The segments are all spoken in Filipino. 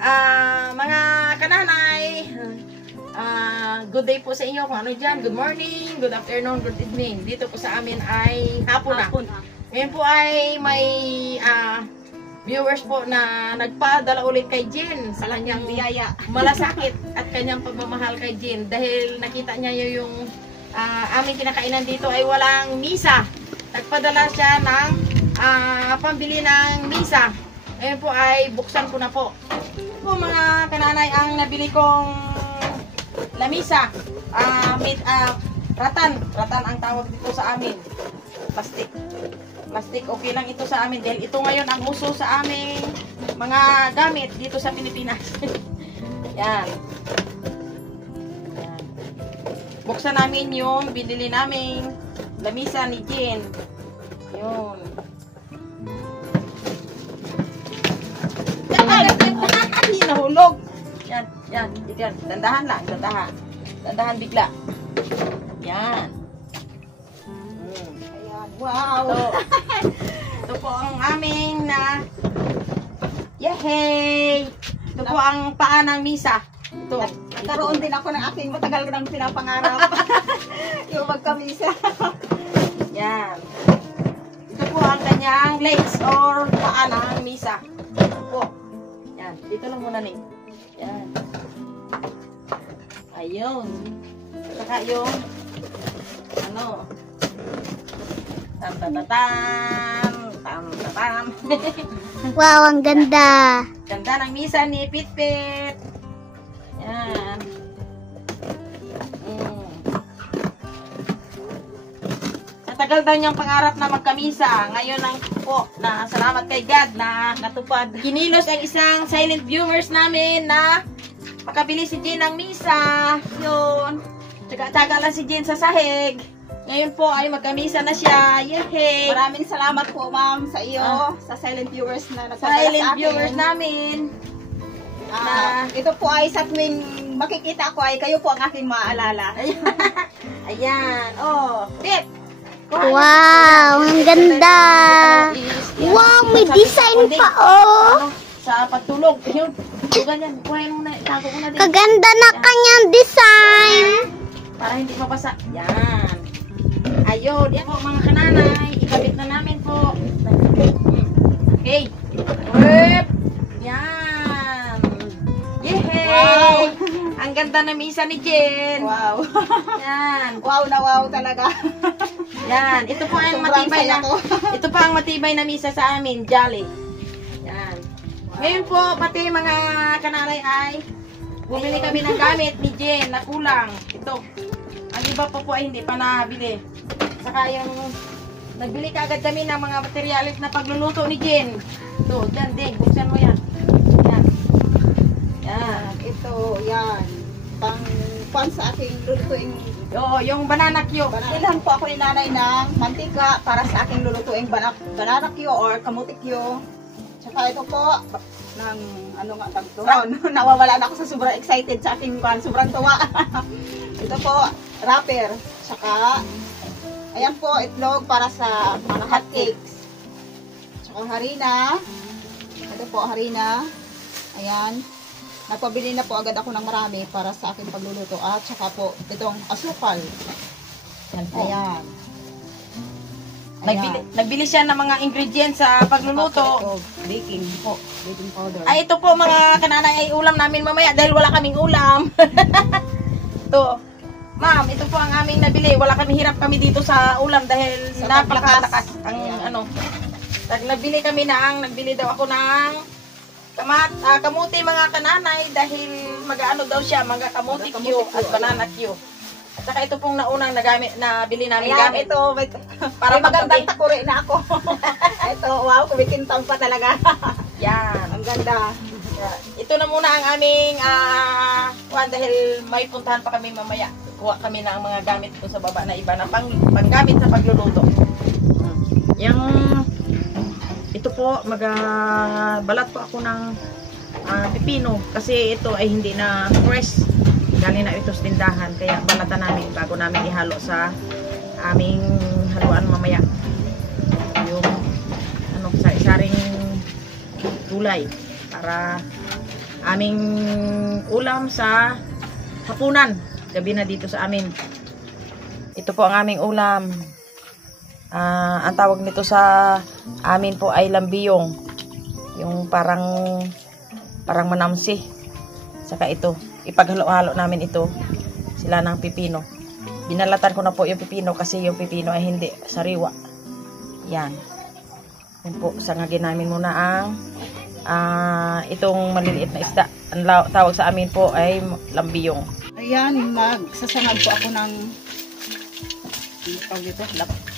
Mga kananay, good day po sa inyo kung ano dyan. Good morning, good afternoon, good evening. Dito po sa amin ay hapon na. Ngayon po ay may viewers po na nagpadala ulit kay Jen sa kanyang biyaya, malasakit at kanyang pagmamahal kay Jen dahil nakita niya yung aming kinakainan dito ay walang misa. Nagpadala siya ng pambili ng misa. Ngayon po ay buksan ko na po. Po mga kananay, ang nabili kong lamisa, ratan ang tawag dito sa amin. Plastic, okay lang ito sa amin dahil ito ngayon ang uso sa aming mga gamit dito sa Pilipinas. Yan. Buksan namin yung binili naming lamisa ni Jen. Yun. Nahulog. Yan. Dandahan lang, dandahan bigla. Yan. Wow! Ito po ang aming yehey! Ito po ang paa ng misa. Ito. Nagkaroon din ako ng aking matagal ko ng pinapangarap. Yung magkamisa. Yan. Ito po ang kanyang legs or paa ng misa. Ito po. Yan. Dito lang muna nih. Yan. Ayun. Saka yung tam. Wow, ang ganda. Ganda ng misa ni Pitpit. Yan. Natagal daw niyang pangarap na magkamisa. Ngayon lang po na salamat kay God na natupad. Kinilos ang isang silent viewers namin na makabili si Jen ng misa. Yun. Tsaga-tsaga lang si Jen sa sahig. Ngayon po ay magkamisa na siya. Yehey! Maraming salamat po ma'am sa iyo, sa silent viewers na nagpadala sa akin. Silent viewers namin. Ito po ay sa tuwing makikita ko ay kayo po ang aking maaalala. Ayan. Oh, Pip! Wow, ang ganda. Wow, may design pa oh. Sa pagtulog. Yun. Ganyan. Kuhain mo na. Itago mo na din. Kaganda na kanyang design. Para hindi mabasa. Yan. Ayun. Yan po mga kananay. Ikabit na namin po. Okay. Whip. Yan. Yehey. Wow. Ang ganda na misa ni Jen. Wow. Yan. Wow na wow talaga. Yan. Ito po ang matibay na. Ito pa ang matibay na misa sa amin. Jolly. Yan. Ngayon po, pati mga kananay ay bumili kami ng gamit ni Jen na kulang. Ito. Ang iba po ay hindi pa nabili. Saka yung nagbili kaagad kami ng mga materialis na pagluluto ni Jen. Ito, dyan, Ding. Buksan mo yan. Yan. Yan. Ito, yan. Pang sa aking lulutuing. Oo, yung banana cue. Ilhan po ako ni nanay ng mantika para sa aking lulutuing banana cue or kamuti cue. Tsaka ito po, ng ano nga tagto. Nawawala na ako sa sobrang excited sa aking sobrang tuwa. Ito po, wrapper. Tsaka, ayan po, itlog para sa mga hotcakes. Tsaka harina. Ito po, harina. Ayan. Nagpabili na po agad ako ng marami para sa aking pagluluto. At tsaka po, itong asukal. Yan po. Ayan. Nagbili siya ng mga ingredients sa pagluluto. Baking po. Baking powder. Ay, ito po mga kananay ay ulam namin mamaya dahil wala kaming ulam. Ito. Ma'am, ito po ang aming nabili. Wala kami, hirap kami dito sa ulam dahil napakalakas ang Nagbili kami nagbili daw ako ng kamuti mga kananay dahil mag-ano daw siya, mga kamuti Q at banana Q. At saka ito pong naunang nabili namin gamit. Ito, para magandang takuri na ako. Ito, wow, kumikintang pa talaga. Yan. Ang ganda. Ito na muna ang aming dahil may puntahan pa kami mamaya. Kuha kami ng mga gamit ko sa baba na iba na panggamit sa pagluluto. Ito po, balat po ako ng pipino kasi ito ay hindi na fresh. Galing na ito sa tindahan, kaya balatan namin bago namin ihalo sa aming haluan mamaya. Yung sa isaring gulay para aming ulam sa hapunan. Gabi na dito sa amin. Ito po ang aming ulam. Ang tawag nito sa amin po ay lambiyong. Yung parang manamsi. Saka ito, ipaghalo-halo namin ito. Sila ng pipino. Binalatan ko na po yung pipino kasi yung pipino ay hindi sariwa. Yan. Yan po, sangagin namin muna ang itong maliliit na isda. Ang tawag sa amin po ay lambiyong. Ayan, magsasangag po ako ng dito,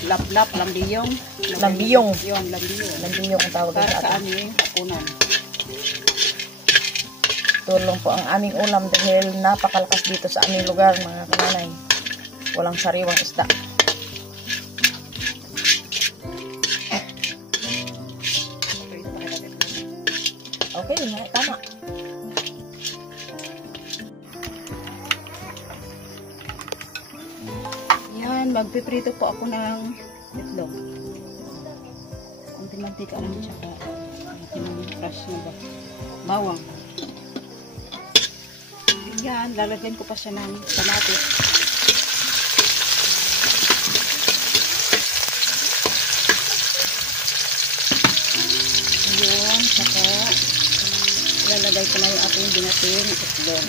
lap-lap, lambiyong. Lambiyong. Yung lambiyong. Lambiyong ang tawag Para sa sa atin. amin, hapunan. Tulong po ang aming ulam dahil napakalakas dito sa aming lugar, mga kananay. Walang sariwang isda. Okay, tama. Yan, magpiprito po ako ng itlog. Konting mantika lang tsaka fresh na bawang. Yan, lalagyan ko pa siya ng kamatis. Yun, saka ilalagay ko na yung ating binating itlog.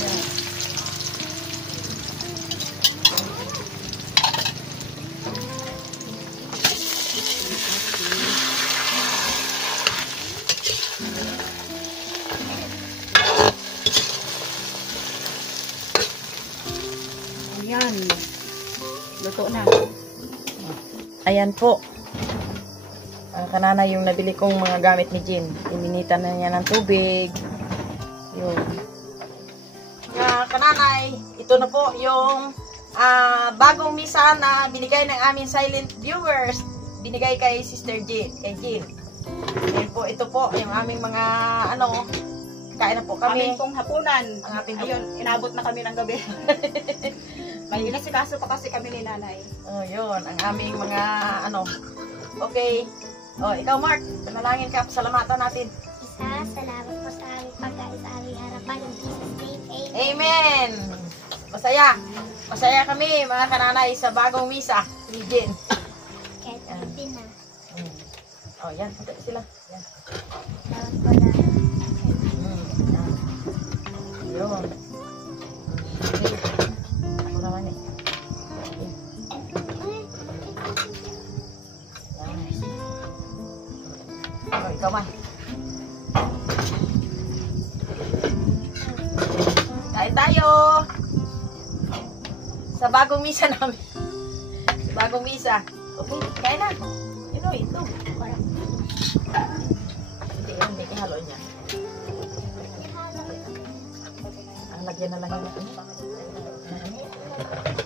Yan. Ayan. Luto na. Ayan po. Ang kanana yung nabili kong mga gamit ni Jean. Ininitan na niya ng tubig. Yun. Kananay, ito na po yung bagong misa na binigay ng aming silent viewers. Binigay kay Sister Jean. Kay Jean. Ayan po, ito po yung aming mga kain na po kami. Aming pong hapunan. Ang ating Ayun, inabot na kami ng gabi. May inasikaso pa kasi kami ni nanay. Oh, yun. Ang aming mga Okay. Oh, ikaw Mark, panalangin ka, pasalamatan natin. Salamat po sa aming pagkain sa aming harapan ng Jesus name. Amen. Amen! Masaya. Masaya kami, mga kananay, sa bagong misa ni Jen. Kahit hindi na. Oh, yan. Pati sila. Yan. Salamat po na. Yan. Yun. Okay. Ako naman eh. Yan. Oh, ikaw man. Kain tayo! Sa bagong misa namin. Sa bagong misa. Okay, kain na. Ito. Hindi ihalo niya. Ang lagyan na lang ng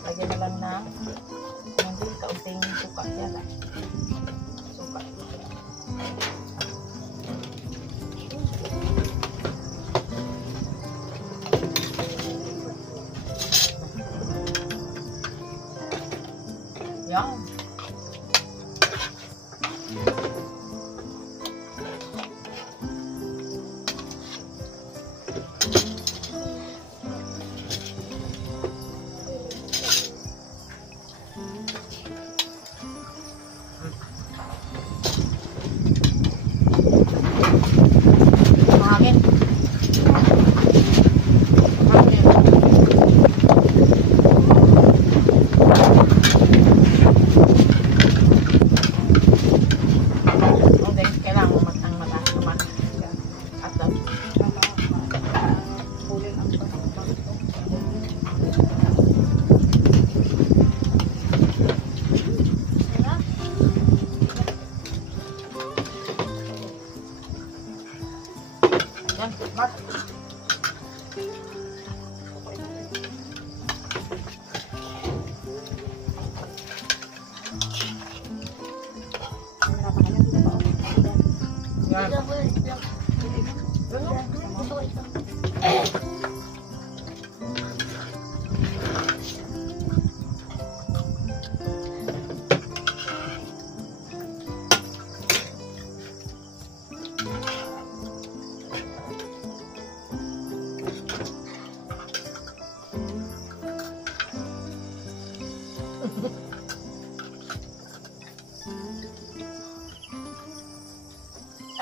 lagyan na lang ng kaunting suka yata. Suka. Yan. Mahangin. Okay, kailangan mo ang mataas naman. At Pulin ang yan, Mark.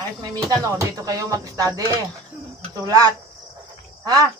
Kahit may minsan, no, dito kayo mag-study. Sulat. Ha?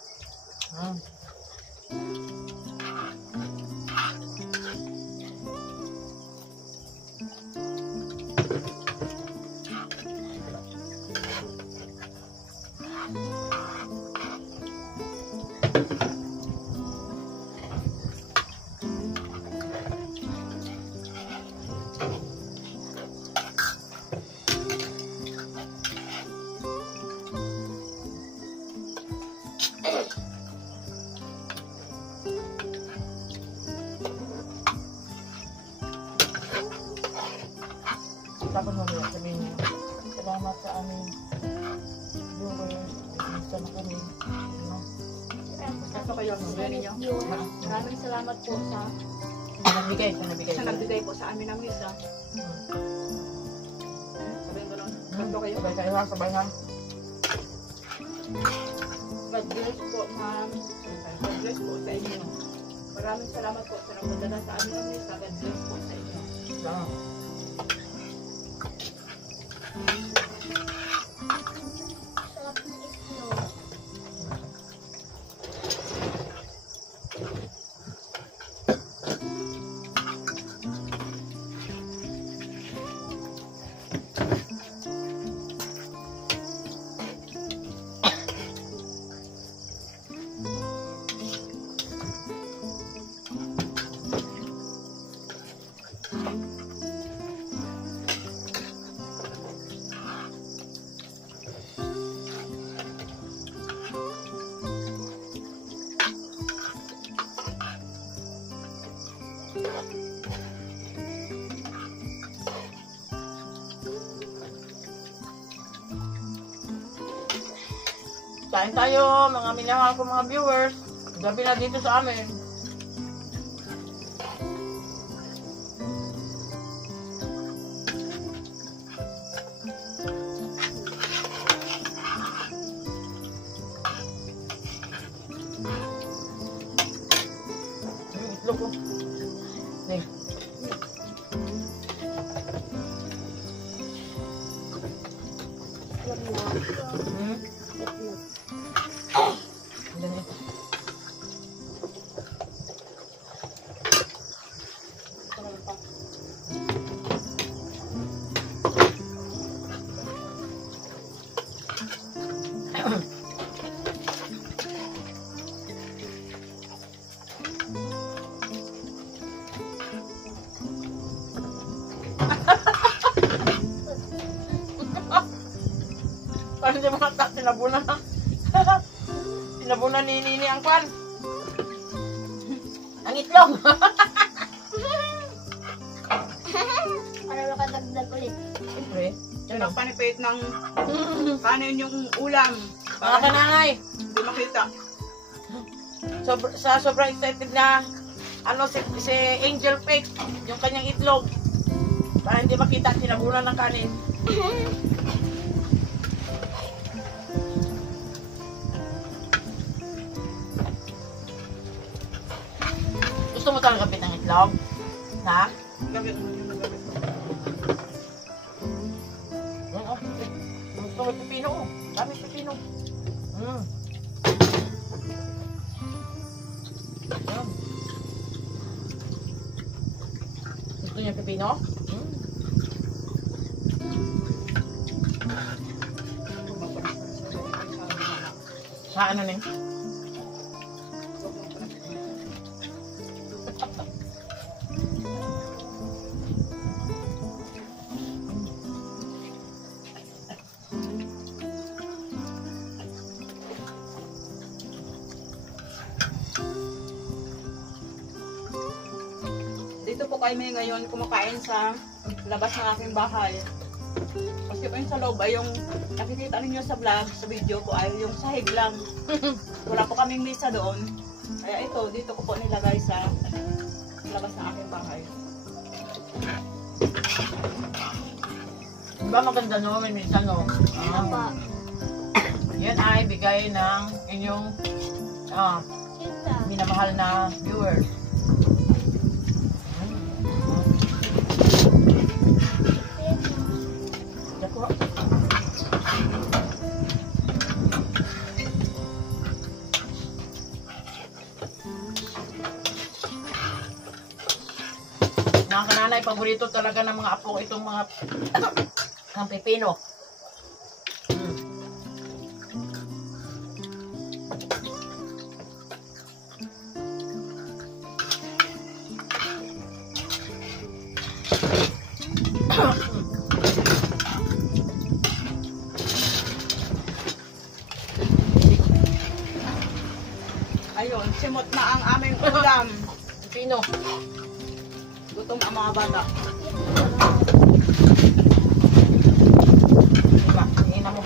Tapos mo yun, sabihin niyo, salamat sa aming viewers. Gusto na kami. Basta kayo, sabihin ninyo. Maraming salamat po sa Nagbigay. nagbigay po sa amin ng misa. Sabihin ko lang. Ganto kayo. Sabay ha. God bless po, ma'am. God bless po sa inyo. Maraming salamat po sa nagpadala sa amin ng misa. God bless po sa inyo. Salamat. Sarap na itlog. Kain tayo, mga minahal ko mga viewers. Gabi na dito sa amin. Yung itlog ko. Ding. Alam mo, Hmm? itlog. Ganyan. Parang di mga tinabunan. Tinabunan ni Nini ang kwan. Ang itlog. Para makadagdag ulit. Siyempre. Yan ang panipit ng kanin yung ulam. Mga kananay. Hindi makita. Sobrang excited na si Angel Fake, yung kanyang itlog. Para hindi makita, tinabunan ng kanin. Gusto mo talaga ng itlog? Ha? Gamit mo yung nagamit ko. Oo. Gusto mo pipino ko. Dami pipino. Mm. Yan. Gusto niya pipino? Mm. Sa ano ning? Dito po kami ngayon kumakain sa labas ng aking bahay. Kasi po yung sa loob ay yung nakikita ninyo sa vlog, sa video ko ay yung sahig lang. Wala po kaming misa doon. Kaya ito, dito ko po nilagay sa labas ng aking bahay. Diba maganda no? May minsan no? Apa. Yan ay bigay ng inyong Tita. minamahal na viewers. Tita. Dako. nanay, paborito talaga ng mga apo itong mga ang pipino. Ayun, simot na ang aming ulam. Pipino. Gutom ang mga bata. Diba? Ina mo.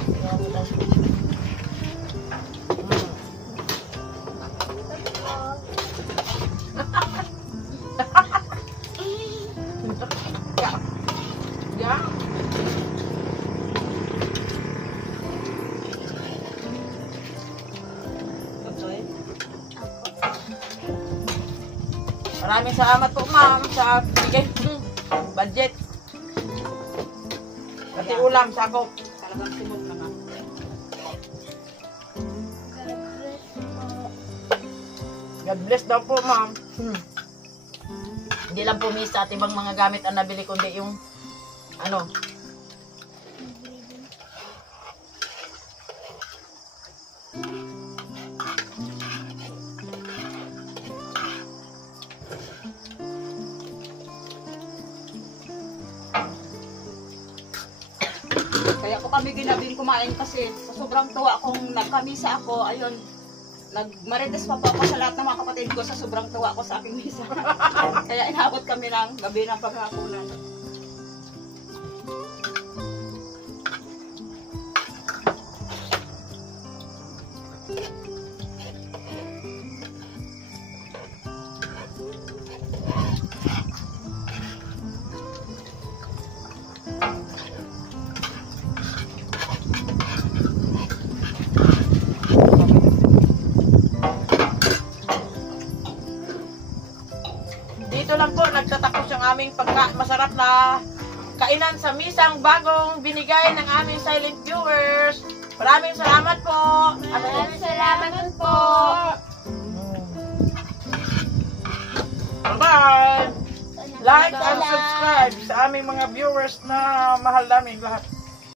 Yeah. Maraming salamat po ma'am sa bigay budget. Pati ulam, sakop. Talagang simot na nga. God bless daw po ma'am. Hindi lang po misa at ibang mga gamit ang nabili kundi yung ano. Kaya ko kami ginabing kumain kasi sa sobrang tuwa kung nagkamisa ako, ayun, nagmarites pa po ako sa lahat ng mga kapatid ko sa sobrang tuwa ko sa aking misa. Kaya inabot kami ng gabi ng paghapunan. Dito lang po nagtatapos yung aming masarap na kainan sa misang bagong binigay ng aming silent viewers. Maraming salamat po. Maraming salamat po. Bye-bye. Like and subscribe sa aming mga viewers na mahal namin lahat.